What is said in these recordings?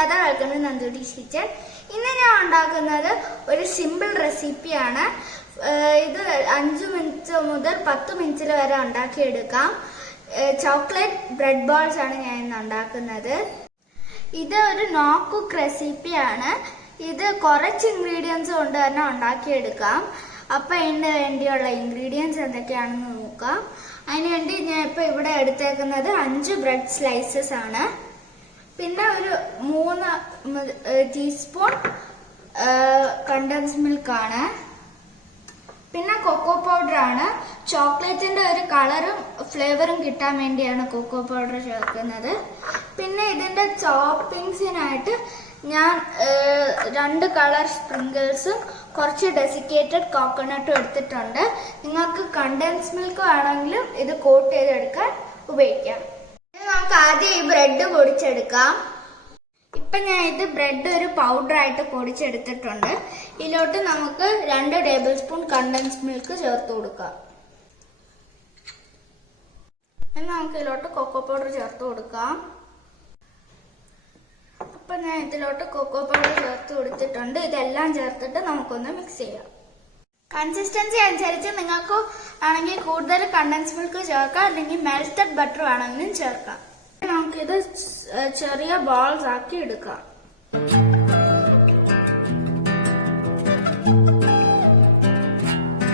Anuradha, welcome to Nandoottys kitchen. ഇന്ന് ഞാൻ ഉണ്ടാക്കുന്നത് ഒരു സിമ്പിൾ റെസിപ്പിയാണ്. ഇത് 5 മിനിറ്റ് മുതൽ 10 മിനിറ്റിൽ വരെ ഉണ്ടാക്കിയെടുക്കാം. ചോക്ലേറ്റ് ബ്രെഡ് ബോൾസ് ആണ് ഞാൻ ഇന്ന് ഉണ്ടാക്കുന്നത്. ഇത് ഒരു നോ കുക്ക് റെസിപ്പിയാണ്. ഇത് കുറച്ച് ഇൻഗ്രീഡിയൻസ് കൊണ്ട് തന്നെ ഉണ്ടാക്കിയെടുക്കാം. അപ്പം ഇതിന് വേണ്ടിയുള്ള ഇൻഗ്രീഡിയൻസ് എന്തൊക്കെയാണെന്ന് നോക്കാം. അതിനുവേണ്ടി ഞാൻ ഇപ്പോൾ ഇവിടെ എടുത്തേക്കുന്നത് 5 ബ്രെഡ് സ്ലൈസസ് ആണ്. പിന്നെ ഒരു 3 ടീസ്പൂൺ കണ്ടൻസ്ഡ് മിൽക്ക് ആണ്. പിന്നെ കൊക്കോ പൗഡർ ആണ്. ചോക്ലേറ്റിന്റെ ഒരു കളറും ഫ്ലേവറും കിട്ടാൻ വേണ്ടിയാണ് കൊക്കോ പൗഡർ ചേർക്കുന്നത്. പിന്നെ ഇതിന്റെ ചോപ്പിങ്സിനായിട്ട് ഞാൻ 2 കളർ സ്പ്രിങ്കിൾസും കുറച്ച് ഡെസിക്കേറ്റഡ് കോക്കനട്ടും എടുത്തിട്ടുണ്ട്. നിങ്ങൾക്ക് കണ്ടൻസ് മിൽക്ക് വേണമെങ്കിലും ഇത് കോട്ട് ചെയ്തെടുക്കാൻ ഉപയോഗിക്കാം. നമുക്ക് ആദ്യം ഈ ബ്രെഡ് പൊടിച്ചെടുക്കാം. ഇപ്പൊ ഞാൻ ഇത് ബ്രെഡ് ഒരു പൗഡർ ആയിട്ട് പൊടിച്ചെടുത്തിട്ടുണ്ട്. ഇതിലോട്ട് നമുക്ക് 2 ടേബിൾ സ്പൂൺ കണ്ടൻസ് മിൽക്ക് ചേർത്ത് കൊടുക്കാം. നമുക്ക് ഇതിലോട്ട് കൊക്കോ പൗഡർ ചേർത്ത് കൊടുക്കാം. അപ്പൊ ഞാൻ ഇതിലോട്ട് കൊക്കോ പൗഡർ ചേർത്ത് കൊടുത്തിട്ടുണ്ട്. ഇതെല്ലാം ചേർത്തിട്ട് നമുക്കൊന്ന് മിക്സ് ചെയ്യാം. കൺസിസ്റ്റൻസി അനുസരിച്ച് നിങ്ങൾക്ക് ആണെങ്കിൽ കൂടുതൽ കണ്ടൻസ് മിൽക്ക് ചേർക്കാം, അല്ലെങ്കിൽ മെൽറ്റഡ് ബട്ടർ വേണമെങ്കിലും ചേർക്കാം. നമുക്കിത് ചെറിയ ബോൾസ് ആക്കി എടുക്കാം.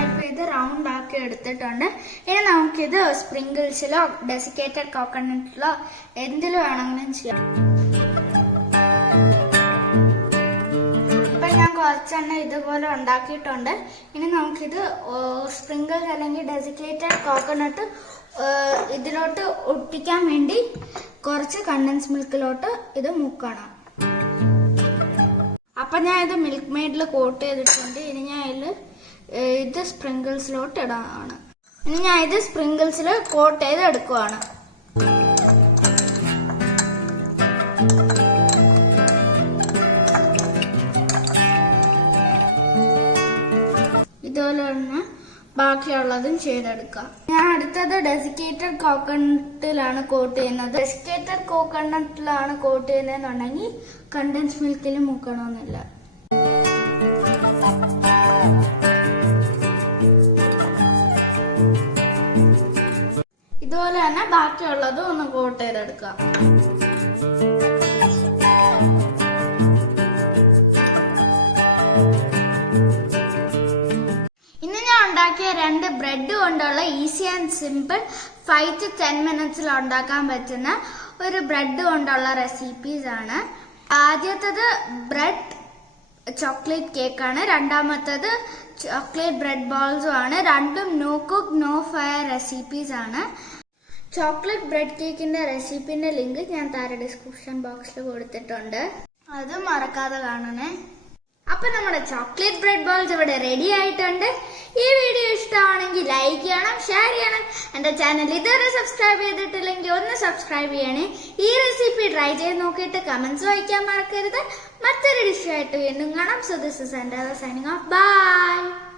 ഇപ്പൊ ഇത് റൗണ്ട് ആക്കി എടുത്തിട്ടുണ്ട്. ഇനി നമുക്കിത് സ്പ്രിങ്കിൾസിലോ ഡെസിക്കേറ്റഡ് കോക്കനട്ടിലോ എന്തിലും വേണമെങ്കിലും ചെയ്യാം. ഞാൻ കുറച്ചെണ്ണം ഇതുപോലെ ഉണ്ടാക്കിയിട്ടുണ്ട്. ഇനി നമുക്കിത് സ്പ്രിങ്കിൾസ് അല്ലെങ്കിൽ ഡെസിക്കേറ്റഡ് കോക്കനട്ട് ഇതിലോട്ട് ഒട്ടിക്കാൻ വേണ്ടി കുറച്ച് കണ്ടൻസ് മിൽക്കിലോട്ട് ഇത് മുക്കണം. അപ്പൊ ഞാൻ ഇത് മിൽക്ക് മെയ്ഡിൽ കോട്ട് ചെയ്തിട്ടുണ്ട്. ഇനി ഞാൻ ഇത് സ്പ്രിങ്കിൾസിലോട്ട് ഇടാണ്. ഇനി ഞാൻ ഇത് സ്പ്രിങ്കിൾസിൽ കോട്ട് ചെയ്ത് എടുക്കുവാണ്. ഇതുപോലെ തന്നെ ബാക്കിയുള്ളതും ചെയ്തെടുക്കാം. ഞാൻ അടുത്തത് ഡെസിക്കേറ്റഡ് കോക്കനട്ടിലാണ് കോട്ട് ചെയ്യുന്നത്. ഡെസിക്കേറ്റഡ് കോക്കനട്ടിലാണ് കോട്ട് ചെയ്യുന്നതെന്നുണ്ടെങ്കിൽ കണ്ടൻസ് മിൽക്കിൽ മുക്കണമെന്നില്ല. ഇതുപോലെ തന്നെ ബാക്കിയുള്ളതും ഒന്ന് കോട്ട് ചെയ്തെടുക്കാം. ഉണ്ടാക്കിയ 2 ബ്രെഡ് കൊണ്ടുള്ള ഈസി ആൻഡ് സിമ്പിൾ 5 to 10 മിനിറ്റ്സിൽ ഉണ്ടാക്കാൻ പറ്റുന്ന ഒരു ബ്രെഡ് കൊണ്ടുള്ള റെസിപ്പീസ് ആണ്. ആദ്യത്തേത് ബ്രെഡ് ചോക്ലേറ്റ് കേക്കാണ്. രണ്ടാമത്തേത് ചോക്ലേറ്റ് ബ്രെഡ് ബോൾസും ആണ്. രണ്ടും no cook no fire recipes ആണ്. ചോക്ലേറ്റ് ബ്രെഡ് കേക്കിന്റെ റെസിപ്പിന്റെ ലിങ്ക് ഞാൻ താഴെ ഡിസ്ക്രിപ്ഷൻ ബോക്സിൽ കൊടുത്തിട്ടുണ്ട്. അത് മറക്കാതെ കാണണേ. അപ്പൊ നമ്മുടെ ചോക്ലേറ്റ് ബ്രെഡ് ബോൾസ് ഇവിടെ റെഡി ആയിട്ടുണ്ട്. ഈ വീഡിയോ ഇഷ്ടമാണെങ്കിൽ ലൈക്ക് ചെയ്യണം, ഷെയർ ചെയ്യണം. എന്റെ ചാനൽ ഇതുവരെ സബ്സ്ക്രൈബ് ചെയ്തിട്ടില്ലെങ്കിൽ ഒന്ന് സബ്സ്ക്രൈബ് ചെയ്യണേ. ഈ റെസിപ്പി ട്രൈ ചെയ്ത് നോക്കിയിട്ട് കമന്റ്സ് വായിക്കാൻ മറക്കരുത്. മറ്റൊരു ഡിഷായിട്ട് വീണ്ടും കാണാം. So this is Anuradha signing off. Bye.